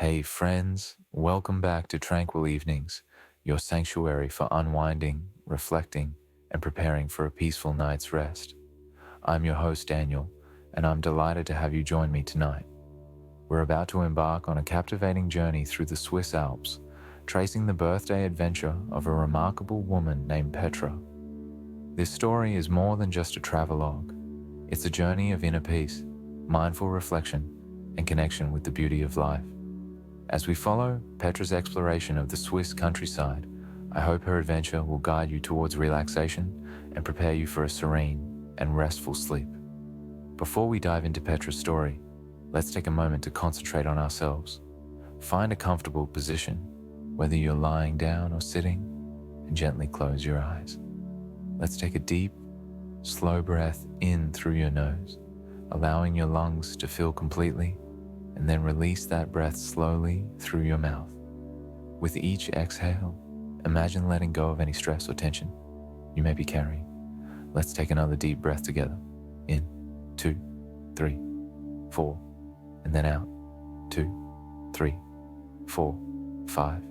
Hey friends, welcome back to Tranquil Evenings, your sanctuary for unwinding, reflecting, and preparing for a peaceful night's rest. I'm your host Daniel, and I'm delighted to have you join me tonight. We're about to embark on a captivating journey through the Swiss Alps, tracing the birthday adventure of a remarkable woman named Petra. This story is more than just a travelogue. It's a journey of inner peace, mindful reflection, and connection with the beauty of life. As we follow Petra's exploration of the Swiss countryside, I hope her adventure will guide you towards relaxation and prepare you for a serene and restful sleep. Before we dive into Petra's story, let's take a moment to concentrate on ourselves. Find a comfortable position, whether you're lying down or sitting, and gently close your eyes. Let's take a deep, slow breath in through your nose, allowing your lungs to fill completely, and then release that breath slowly through your mouth. With each exhale, imagine letting go of any stress or tension you may be carrying. Let's take another deep breath together. In, 2, 3, 4, and then out. 2, 3, 4, 5,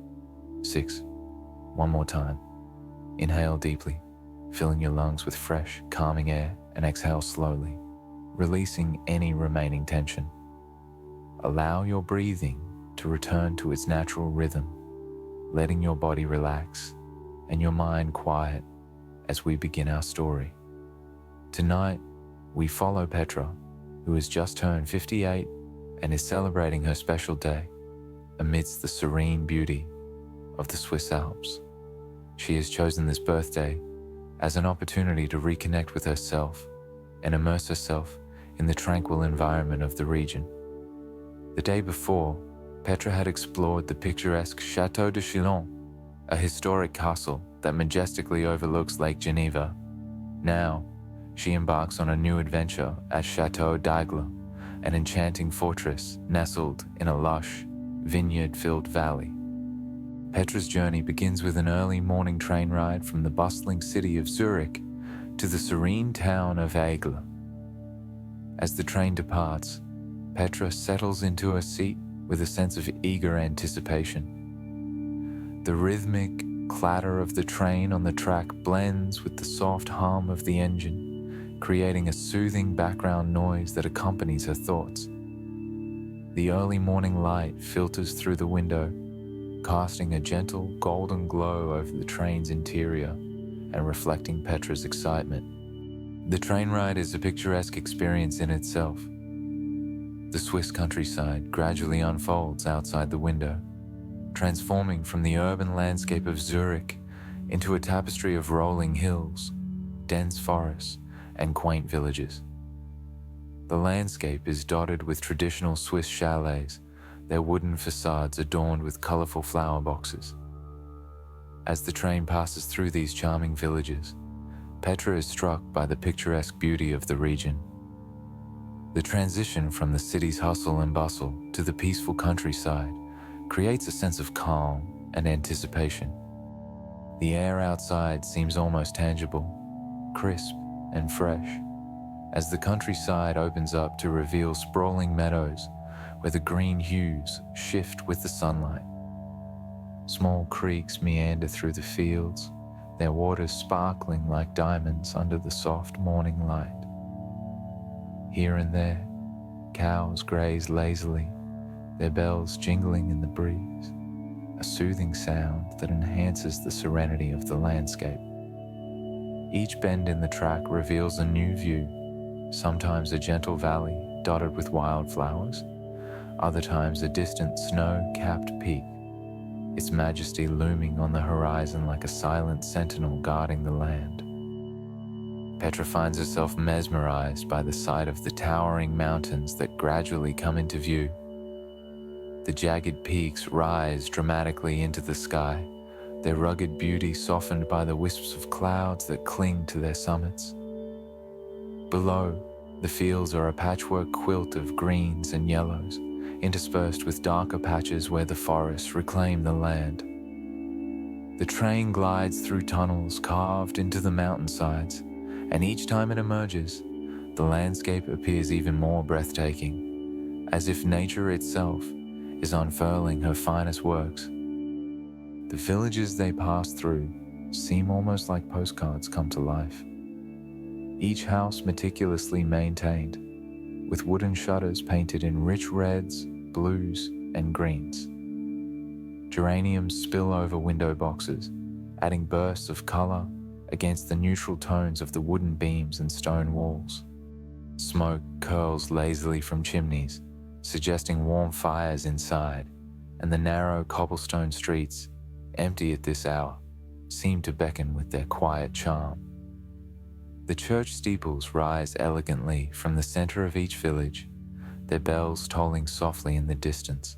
6. One more time. Inhale deeply, filling your lungs with fresh, calming air, and exhale slowly, releasing any remaining tension. Allow your breathing to return to its natural rhythm, letting your body relax and your mind quiet as we begin our story. Tonight, we follow Petra, who has just turned 58 and is celebrating her special day amidst the serene beauty of the Swiss Alps. She has chosen this birthday as an opportunity to reconnect with herself and immerse herself in the tranquil environment of the region. The day before, Petra had explored the picturesque Château de Chillon, a historic castle that majestically overlooks Lake Geneva. Now, she embarks on a new adventure at Château d'Aigle, an enchanting fortress nestled in a lush, vineyard-filled valley. Petra's journey begins with an early morning train ride from the bustling city of Zurich to the serene town of Aigle. As the train departs, Petra settles into her seat with a sense of eager anticipation. The rhythmic clatter of the train on the track blends with the soft hum of the engine, creating a soothing background noise that accompanies her thoughts. The early morning light filters through the window, casting a gentle golden glow over the train's interior and reflecting Petra's excitement. The train ride is a picturesque experience in itself. The Swiss countryside gradually unfolds outside the window, transforming from the urban landscape of Zurich into a tapestry of rolling hills, dense forests, and quaint villages. The landscape is dotted with traditional Swiss chalets, their wooden facades adorned with colorful flower boxes. As the train passes through these charming villages, Petra is struck by the picturesque beauty of the region. The transition from the city's hustle and bustle to the peaceful countryside creates a sense of calm and anticipation. The air outside seems almost tangible, crisp and fresh, as the countryside opens up to reveal sprawling meadows where the green hues shift with the sunlight. Small creeks meander through the fields, their waters sparkling like diamonds under the soft morning light. Here and there, cows graze lazily, their bells jingling in the breeze, a soothing sound that enhances the serenity of the landscape. Each bend in the track reveals a new view, sometimes a gentle valley dotted with wildflowers, other times a distant snow-capped peak, its majesty looming on the horizon like a silent sentinel guarding the land. Petra finds herself mesmerized by the sight of the towering mountains that gradually come into view. The jagged peaks rise dramatically into the sky, their rugged beauty softened by the wisps of clouds that cling to their summits. Below, the fields are a patchwork quilt of greens and yellows, interspersed with darker patches where the forests reclaim the land. The train glides through tunnels carved into the mountainsides, and each time it emerges, the landscape appears even more breathtaking, as if nature itself is unfurling her finest works. The villages they pass through seem almost like postcards come to life. Each house meticulously maintained, with wooden shutters painted in rich reds, blues, and greens. Geraniums spill over window boxes, adding bursts of color against the neutral tones of the wooden beams and stone walls. Smoke curls lazily from chimneys, suggesting warm fires inside, and the narrow cobblestone streets, empty at this hour, seem to beckon with their quiet charm. The church steeples rise elegantly from the center of each village, their bells tolling softly in the distance,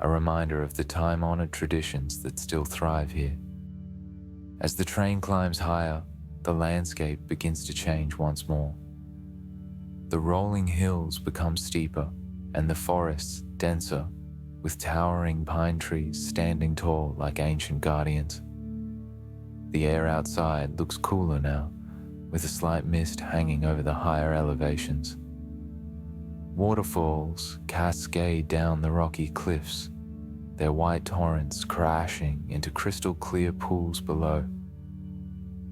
a reminder of the time-honored traditions that still thrive here. As the train climbs higher, the landscape begins to change once more. The rolling hills become steeper and the forests denser, with towering pine trees standing tall like ancient guardians. The air outside looks cooler now, with a slight mist hanging over the higher elevations. Waterfalls cascade down the rocky cliffs, their white torrents crashing into crystal clear pools below.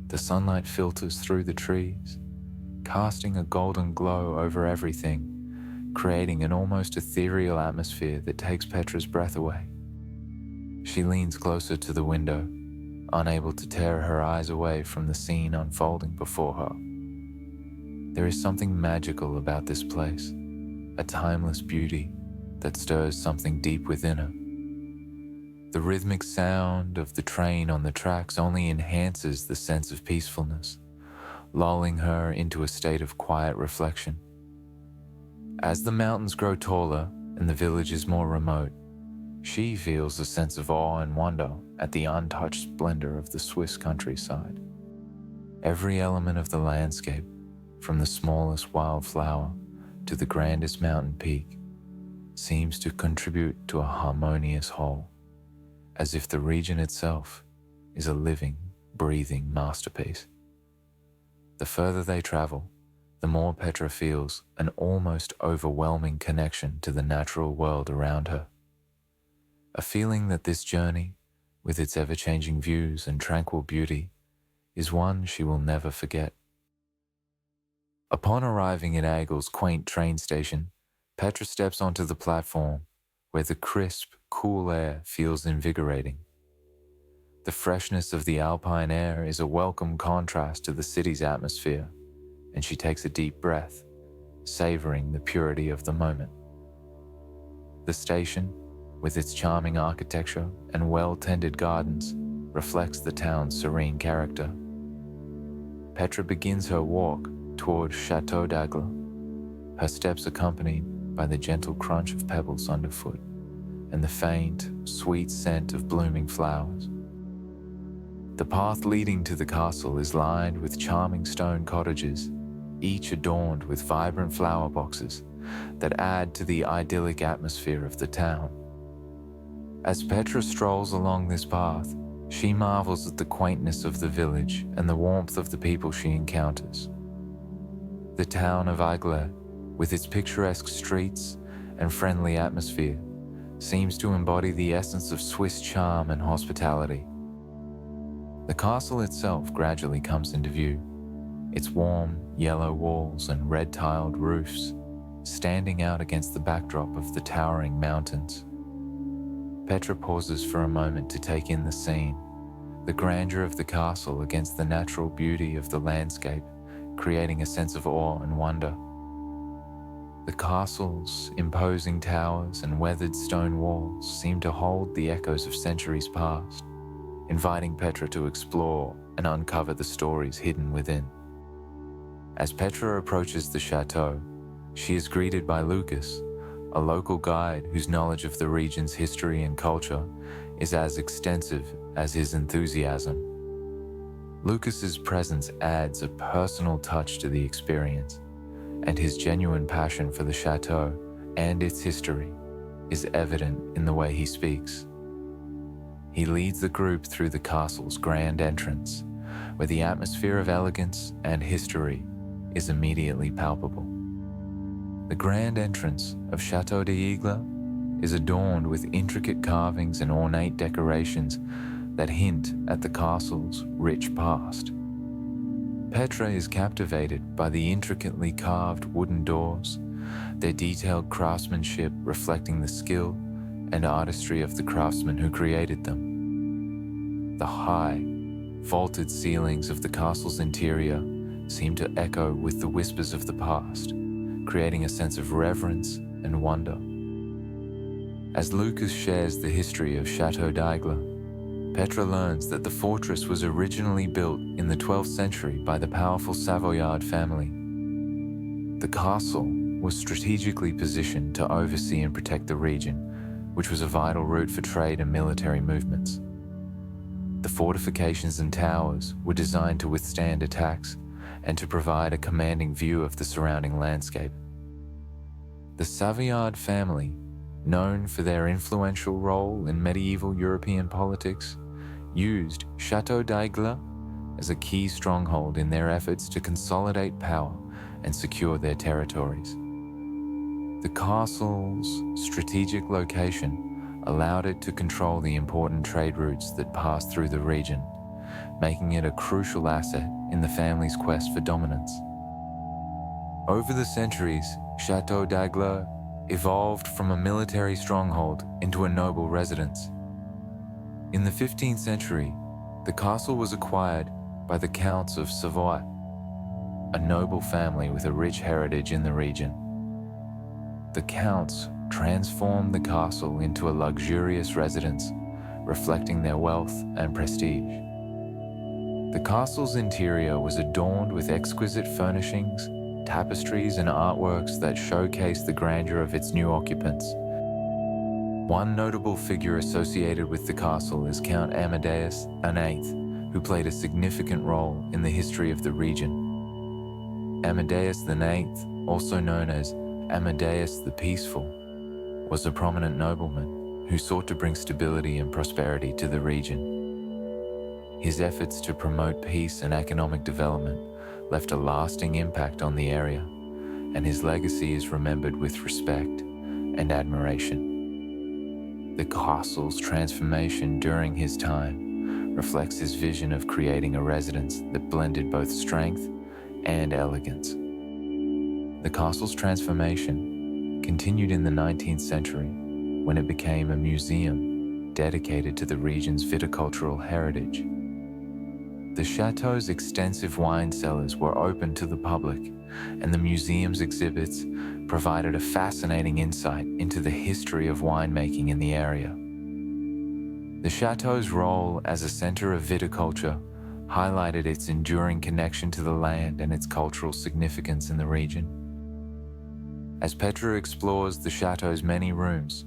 The sunlight filters through the trees, casting a golden glow over everything, creating an almost ethereal atmosphere that takes Petra's breath away. She leans closer to the window, unable to tear her eyes away from the scene unfolding before her. There is something magical about this place, a timeless beauty that stirs something deep within her. The rhythmic sound of the train on the tracks only enhances the sense of peacefulness, lulling her into a state of quiet reflection. As the mountains grow taller and the village is more remote, she feels a sense of awe and wonder at the untouched splendor of the Swiss countryside. Every element of the landscape, from the smallest wildflower to the grandest mountain peak, seems to contribute to a harmonious whole, as if the region itself is a living, breathing masterpiece. The further they travel, the more Petra feels an almost overwhelming connection to the natural world around her. A feeling that this journey, with its ever-changing views and tranquil beauty, is one she will never forget. Upon arriving at Aigel's quaint train station, Petra steps onto the platform where the crisp, cool air feels invigorating. The freshness of the alpine air is a welcome contrast to the city's atmosphere, and she takes a deep breath, savoring the purity of the moment. The station, with its charming architecture and well-tended gardens, reflects the town's serene character. Petra begins her walk toward Château de Chillon, her steps accompanied by the gentle crunch of pebbles underfoot and the faint, sweet scent of blooming flowers. The path leading to the castle is lined with charming stone cottages, each adorned with vibrant flower boxes that add to the idyllic atmosphere of the town. As Petra strolls along this path, she marvels at the quaintness of the village and the warmth of the people she encounters. The town of Aigle, with its picturesque streets and friendly atmosphere, seems to embody the essence of Swiss charm and hospitality. The castle itself gradually comes into view, its warm, yellow walls and red-tiled roofs standing out against the backdrop of the towering mountains. Petra pauses for a moment to take in the scene, the grandeur of the castle against the natural beauty of the landscape, creating a sense of awe and wonder. The castle's imposing towers and weathered stone walls seem to hold the echoes of centuries past, inviting Petra to explore and uncover the stories hidden within. As Petra approaches the chateau, she is greeted by Lucas, a local guide whose knowledge of the region's history and culture is as extensive as his enthusiasm. Lucas's presence adds a personal touch to the experience, and his genuine passion for the chateau and its history is evident in the way he speaks. He leads the group through the castle's grand entrance, where the atmosphere of elegance and history is immediately palpable. The grand entrance of Château de Chillon is adorned with intricate carvings and ornate decorations that hint at the castle's rich past. Petra is captivated by the intricately carved wooden doors, their detailed craftsmanship reflecting the skill and artistry of the craftsmen who created them. The high, vaulted ceilings of the castle's interior seem to echo with the whispers of the past, creating a sense of reverence and wonder. As Lucas shares the history of Château d'Aigle, Petra learns that the fortress was originally built in the 12th century by the powerful Savoyard family. The castle was strategically positioned to oversee and protect the region, which was a vital route for trade and military movements. The fortifications and towers were designed to withstand attacks and to provide a commanding view of the surrounding landscape. The Savoyard family, known for their influential role in medieval European politics, used Château d'Aigle as a key stronghold in their efforts to consolidate power and secure their territories. The castle's strategic location allowed it to control the important trade routes that passed through the region, making it a crucial asset in the family's quest for dominance. Over the centuries, Château d'Aigle evolved from a military stronghold into a noble residence. In the 15th century, the castle was acquired by the Counts of Savoie, a noble family with a rich heritage in the region. The Counts transformed the castle into a luxurious residence, reflecting their wealth and prestige. The castle's interior was adorned with exquisite furnishings, tapestries and artworks that showcased the grandeur of its new occupants. One notable figure associated with the castle is Count Amadeus VIII, who played a significant role in the history of the region. Amadeus VIII, also known as Amadeus the Peaceful, was a prominent nobleman who sought to bring stability and prosperity to the region. His efforts to promote peace and economic development left a lasting impact on the area, and his legacy is remembered with respect and admiration. The castle's transformation during his time reflects his vision of creating a residence that blended both strength and elegance. The castle's transformation continued in the 19th century when it became a museum dedicated to the region's viticultural heritage. The chateau's extensive wine cellars were open to the public, and the museum's exhibits provided a fascinating insight into the history of winemaking in the area. The chateau's role as a center of viticulture highlighted its enduring connection to the land and its cultural significance in the region. As Petra explores the chateau's many rooms,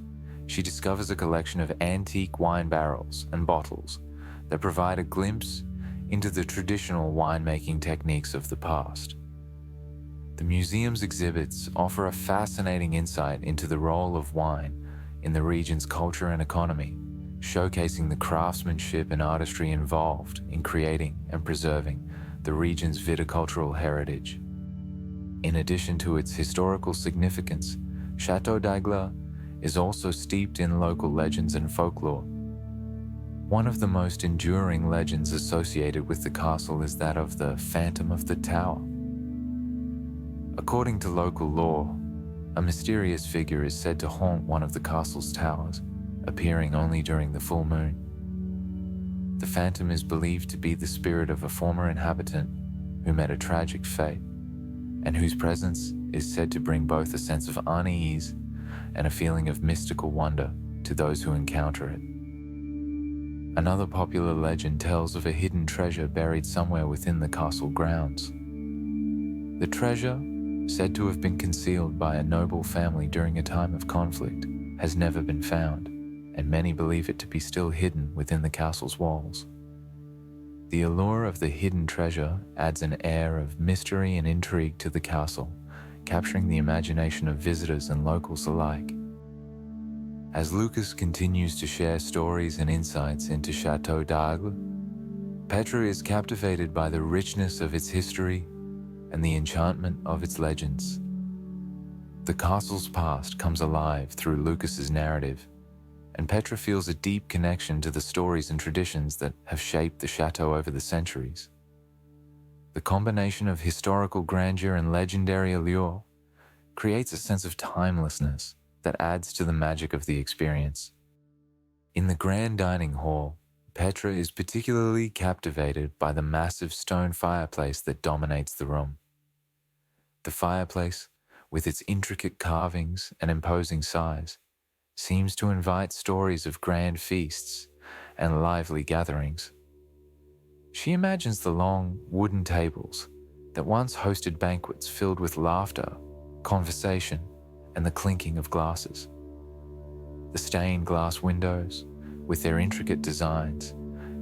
she discovers a collection of antique wine barrels and bottles that provide a glimpse into the traditional winemaking techniques of the past. The museum's exhibits offer a fascinating insight into the role of wine in the region's culture and economy, showcasing the craftsmanship and artistry involved in creating and preserving the region's viticultural heritage. In addition to its historical significance, Château d'Aigle is also steeped in local legends and folklore. One of the most enduring legends associated with the castle is that of the Phantom of the Tower. According to local lore, a mysterious figure is said to haunt one of the castle's towers, appearing only during the full moon. The phantom is believed to be the spirit of a former inhabitant who met a tragic fate, and whose presence is said to bring both a sense of unease and a feeling of mystical wonder to those who encounter it. Another popular legend tells of a hidden treasure buried somewhere within the castle grounds. The treasure, said to have been concealed by a noble family during a time of conflict, has never been found, and many believe it to be still hidden within the castle's walls. The allure of the hidden treasure adds an air of mystery and intrigue to the castle, capturing the imagination of visitors and locals alike. As Lucas continues to share stories and insights into Château d'Aigle, Petra is captivated by the richness of its history and the enchantment of its legends. The castle's past comes alive through Lucas's narrative, and Petra feels a deep connection to the stories and traditions that have shaped the chateau over the centuries. The combination of historical grandeur and legendary allure creates a sense of timelessness that adds to the magic of the experience. In the grand dining hall, Petra is particularly captivated by the massive stone fireplace that dominates the room. The fireplace, with its intricate carvings and imposing size, seems to invite stories of grand feasts and lively gatherings. She imagines the long wooden tables that once hosted banquets filled with laughter, conversation, and the clinking of glasses. The stained glass windows, with their intricate designs,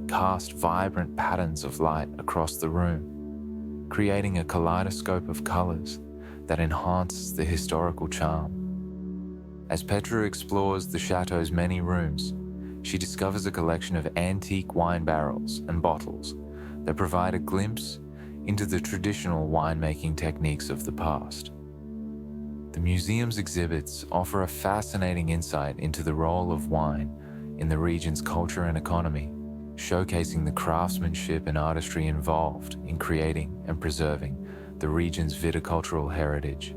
cast vibrant patterns of light across the room, creating a kaleidoscope of colors that enhances the historical charm. As Petra explores the chateau's many rooms, she discovers a collection of antique wine barrels and bottles that provide a glimpse into the traditional winemaking techniques of the past. The museum's exhibits offer a fascinating insight into the role of wine in the region's culture and economy, showcasing the craftsmanship and artistry involved in creating and preserving the region's viticultural heritage.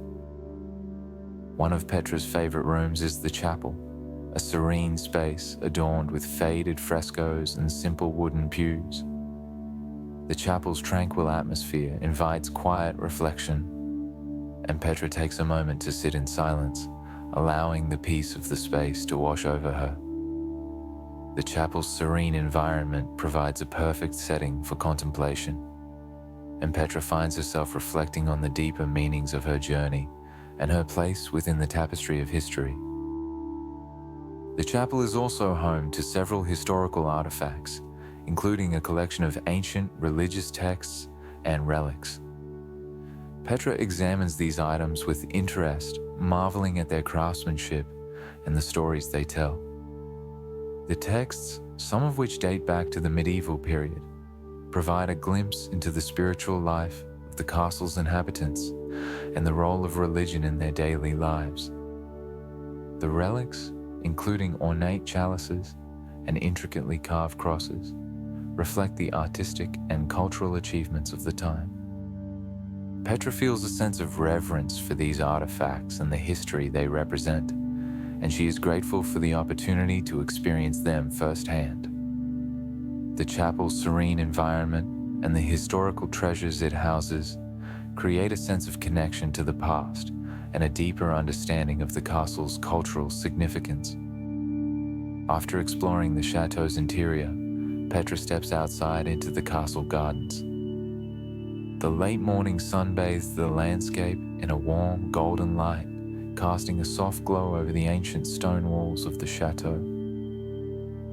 One of Petra's favorite rooms is the chapel, a serene space adorned with faded frescoes and simple wooden pews. The chapel's tranquil atmosphere invites quiet reflection, and Petra takes a moment to sit in silence, allowing the peace of the space to wash over her. The chapel's serene environment provides a perfect setting for contemplation, and Petra finds herself reflecting on the deeper meanings of her journey and her place within the tapestry of history. The chapel is also home to several historical artifacts, including a collection of ancient religious texts and relics. Petra examines these items with interest, marveling at their craftsmanship and the stories they tell. The texts, some of which date back to the medieval period, provide a glimpse into the spiritual life of the castle's inhabitants and the role of religion in their daily lives. The relics, including ornate chalices and intricately carved crosses, reflect the artistic and cultural achievements of the time. Petra feels a sense of reverence for these artifacts and the history they represent, and she is grateful for the opportunity to experience them firsthand. The chapel's serene environment and the historical treasures it houses create a sense of connection to the past and a deeper understanding of the castle's cultural significance. After exploring the chateau's interior, Petra steps outside into the castle gardens. The late morning sun bathes the landscape in a warm, golden light, casting a soft glow over the ancient stone walls of the chateau.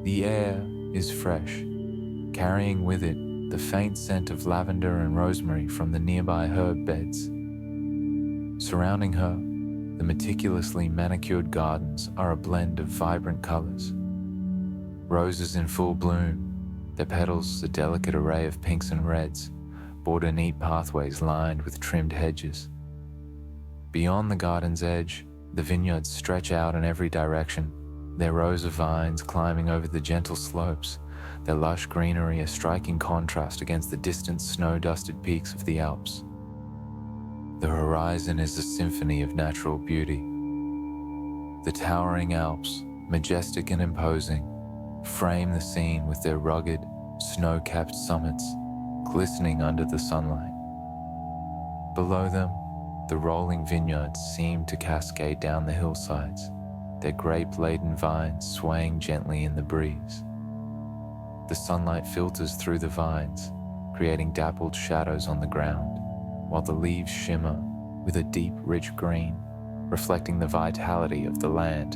The air is fresh, carrying with it the faint scent of lavender and rosemary from the nearby herb beds. Surrounding her, the meticulously manicured gardens are a blend of vibrant colors. Roses in full bloom, their petals a delicate array of pinks and reds, border neat pathways lined with trimmed hedges. Beyond the garden's edge, the vineyards stretch out in every direction, their rows of vines climbing over the gentle slopes, their lush greenery a striking contrast against the distant snow-dusted peaks of the Alps. The horizon is a symphony of natural beauty. The towering Alps, majestic and imposing, frame the scene with their rugged, snow-capped summits glistening under the sunlight. Below them, the rolling vineyards seem to cascade down the hillsides, their grape-laden vines swaying gently in the breeze. The sunlight filters through the vines, creating dappled shadows on the ground, while the leaves shimmer with a deep, rich green, reflecting the vitality of the land.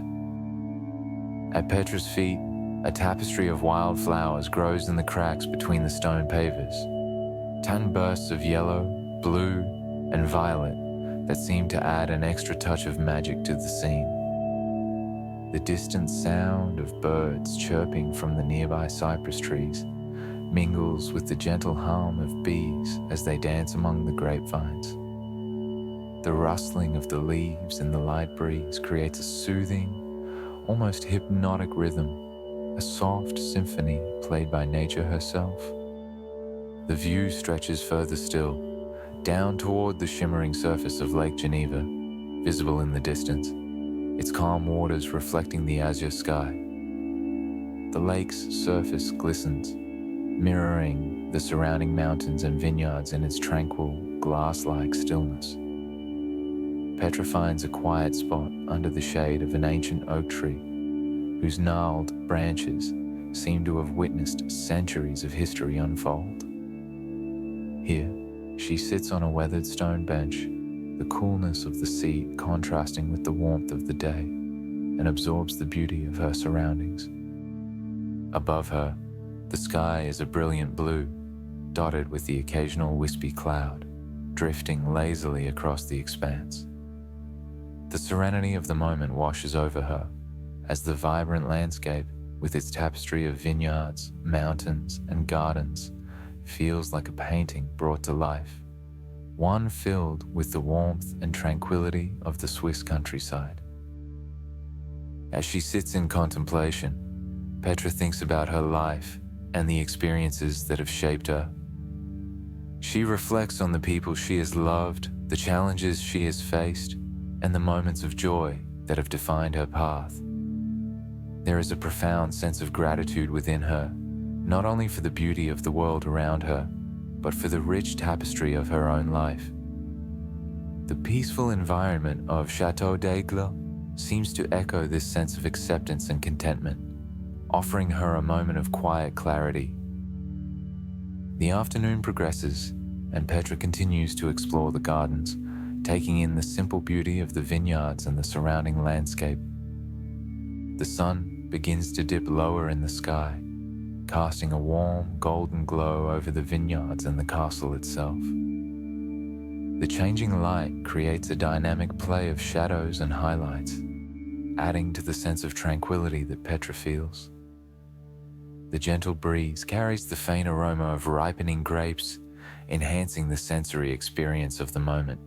At Petra's feet, a tapestry of wildflowers grows in the cracks between the stone pavers, tan bursts of yellow, blue, and violet that seem to add an extra touch of magic to the scene. The distant sound of birds chirping from the nearby cypress trees mingles with the gentle hum of bees as they dance among the grapevines. The rustling of the leaves in the light breeze creates a soothing, almost hypnotic rhythm, a soft symphony played by nature herself. The view stretches further still, down toward the shimmering surface of Lake Geneva, visible in the distance, its calm waters reflecting the azure sky. The lake's surface glistens, mirroring the surrounding mountains and vineyards in its tranquil, glass-like stillness. Petra finds a quiet spot under the shade of an ancient oak tree, whose gnarled branches seem to have witnessed centuries of history unfold. Here, she sits on a weathered stone bench, the coolness of the sea contrasting with the warmth of the day, and absorbs the beauty of her surroundings. Above her, the sky is a brilliant blue, dotted with the occasional wispy cloud, drifting lazily across the expanse. The serenity of the moment washes over her, as the vibrant landscape, with its tapestry of vineyards, mountains, and gardens, feels like a painting brought to life, one filled with the warmth and tranquility of the Swiss countryside. As she sits in contemplation, Petra thinks about her life and the experiences that have shaped her. She reflects on the people she has loved, the challenges she has faced, and the moments of joy that have defined her path. There is a profound sense of gratitude within her, not only for the beauty of the world around her, but for the rich tapestry of her own life. The peaceful environment of Château de Chillon seems to echo this sense of acceptance and contentment, offering her a moment of quiet clarity. The afternoon progresses, and Petra continues to explore the gardens, taking in the simple beauty of the vineyards and the surrounding landscape. The sun begins to dip lower in the sky, casting a warm, golden glow over the vineyards and the castle itself. The changing light creates a dynamic play of shadows and highlights, adding to the sense of tranquility that Petra feels. The gentle breeze carries the faint aroma of ripening grapes, enhancing the sensory experience of the moment.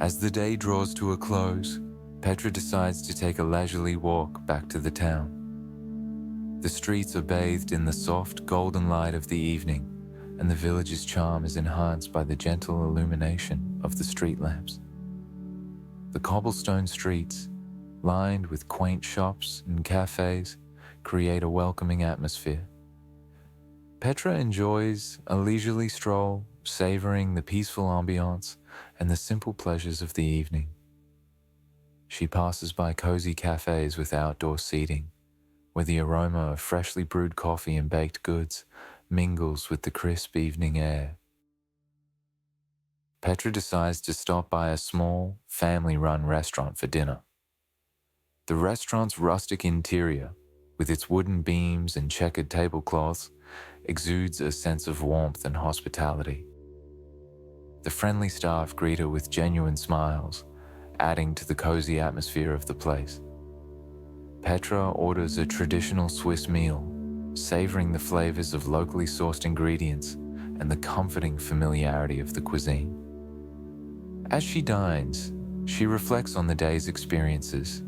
As the day draws to a close, Petra decides to take a leisurely walk back to the town. The streets are bathed in the soft, golden light of the evening, and the village's charm is enhanced by the gentle illumination of the street lamps. The cobblestone streets, lined with quaint shops and cafes, create a welcoming atmosphere. Petra enjoys a leisurely stroll, savoring the peaceful ambiance and the simple pleasures of the evening. She passes by cozy cafes with outdoor seating, where the aroma of freshly brewed coffee and baked goods mingles with the crisp evening air. Petra decides to stop by a small, family-run restaurant for dinner. The restaurant's rustic interior, with its wooden beams and checkered tablecloths, exudes a sense of warmth and hospitality. The friendly staff greet her with genuine smiles, adding to the cozy atmosphere of the place. Petra orders a traditional Swiss meal, savoring the flavors of locally sourced ingredients and the comforting familiarity of the cuisine. As she dines, she reflects on the day's experiences,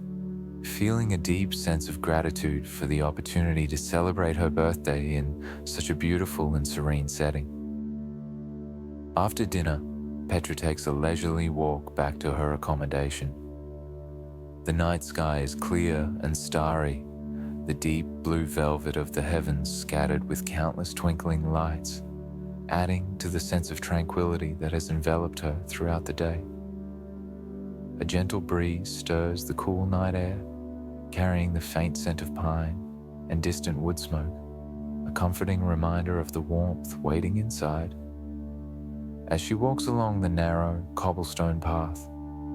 feeling a deep sense of gratitude for the opportunity to celebrate her birthday in such a beautiful and serene setting. After dinner, Petra takes a leisurely walk back to her accommodation. The night sky is clear and starry, the deep blue velvet of the heavens scattered with countless twinkling lights, adding to the sense of tranquility that has enveloped her throughout the day. A gentle breeze stirs the cool night air, carrying the faint scent of pine and distant wood smoke, a comforting reminder of the warmth waiting inside. As she walks along the narrow, cobblestone path,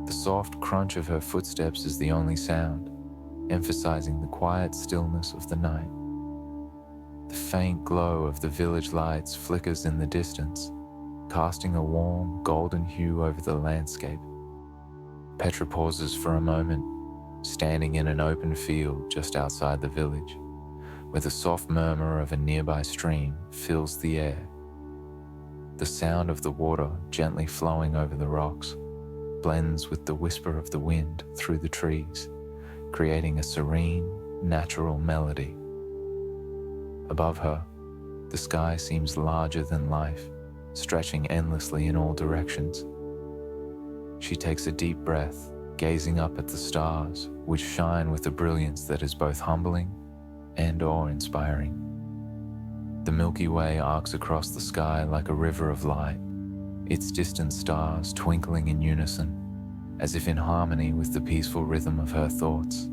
the soft crunch of her footsteps is the only sound, emphasizing the quiet stillness of the night. The faint glow of the village lights flickers in the distance, casting a warm, golden hue over the landscape. Petra pauses for a moment, standing in an open field just outside the village, where the soft murmur of a nearby stream fills the air. The sound of the water gently flowing over the rocks, blends with the whisper of the wind through the trees, creating a serene, natural melody. Above her, the sky seems larger than life, stretching endlessly in all directions. She takes a deep breath, gazing up at the stars, which shine with a brilliance that is both humbling and awe-inspiring. The Milky Way arcs across the sky like a river of light, its distant stars twinkling in unison, as if in harmony with the peaceful rhythm of her thoughts.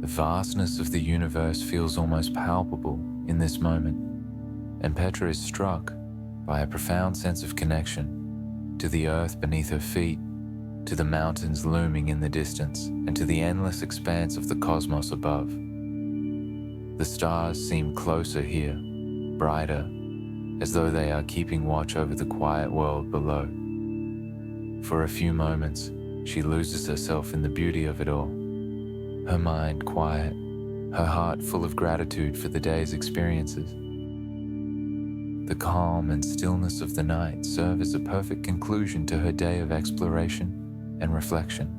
The vastness of the universe feels almost palpable in this moment, and Petra is struck by a profound sense of connection to the earth beneath her feet, to the mountains looming in the distance, and to the endless expanse of the cosmos above. The stars seem closer here, brighter, as though they are keeping watch over the quiet world below. For a few moments, she loses herself in the beauty of it all, her mind quiet, her heart full of gratitude for the day's experiences. The calm and stillness of the night serve as a perfect conclusion to her day of exploration and reflection.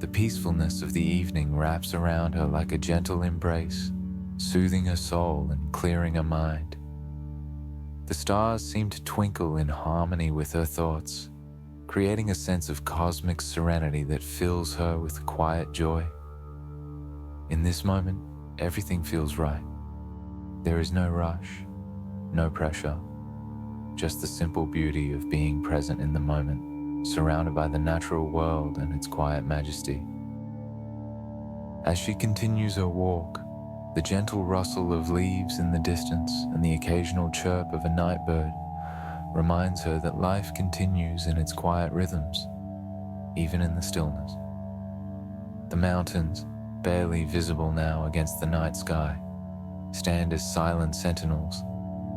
The peacefulness of the evening wraps around her like a gentle embrace, soothing her soul and clearing her mind. The stars seem to twinkle in harmony with her thoughts, creating a sense of cosmic serenity that fills her with quiet joy. In this moment, everything feels right. There is no rush, no pressure, just the simple beauty of being present in the moment, surrounded by the natural world and its quiet majesty. As she continues her walk, the gentle rustle of leaves in the distance and the occasional chirp of a night bird reminds her that life continues in its quiet rhythms, even in the stillness. The mountains, barely visible now against the night sky, stand as silent sentinels,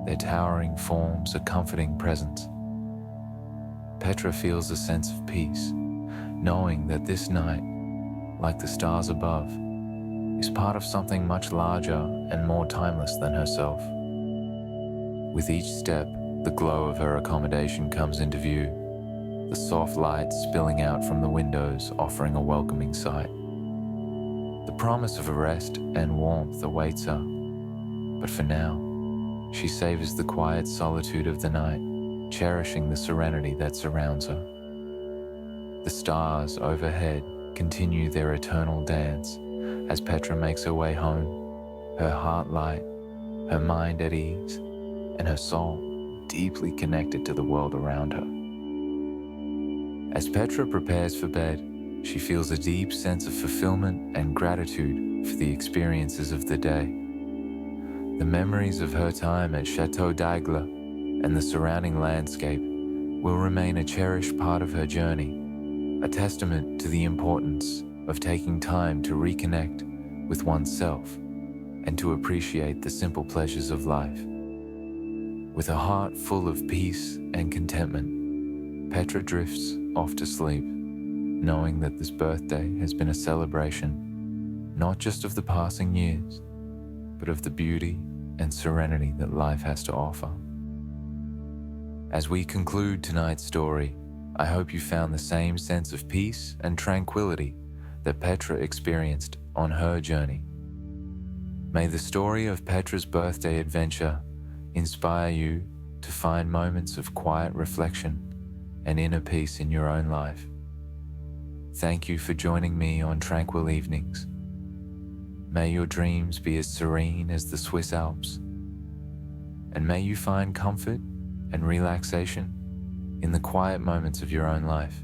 their towering forms a comforting presence. Petra feels a sense of peace, knowing that this night, like the stars above, is part of something much larger and more timeless than herself. With each step, the glow of her accommodation comes into view, the soft light spilling out from the windows offering a welcoming sight. The promise of a rest and warmth awaits her, but for now, she savors the quiet solitude of the night, cherishing the serenity that surrounds her. The stars overhead continue their eternal dance as Petra makes her way home, her heart light, her mind at ease, and her soul deeply connected to the world around her. As Petra prepares for bed, she feels a deep sense of fulfillment and gratitude for the experiences of the day. The memories of her time at Château de Chillon and the surrounding landscape will remain a cherished part of her journey, a testament to the importance of taking time to reconnect with oneself and to appreciate the simple pleasures of life. With a heart full of peace and contentment, Petra drifts off to sleep, knowing that this birthday has been a celebration, not just of the passing years, but of the beauty and serenity that life has to offer. As we conclude tonight's story, I hope you found the same sense of peace and tranquility that Petra experienced on her journey. May the story of Petra's birthday adventure inspire you to find moments of quiet reflection and inner peace in your own life. Thank you for joining me on Tranquil Evenings. May your dreams be as serene as the Swiss Alps, and may you find comfort and relaxation in the quiet moments of your own life.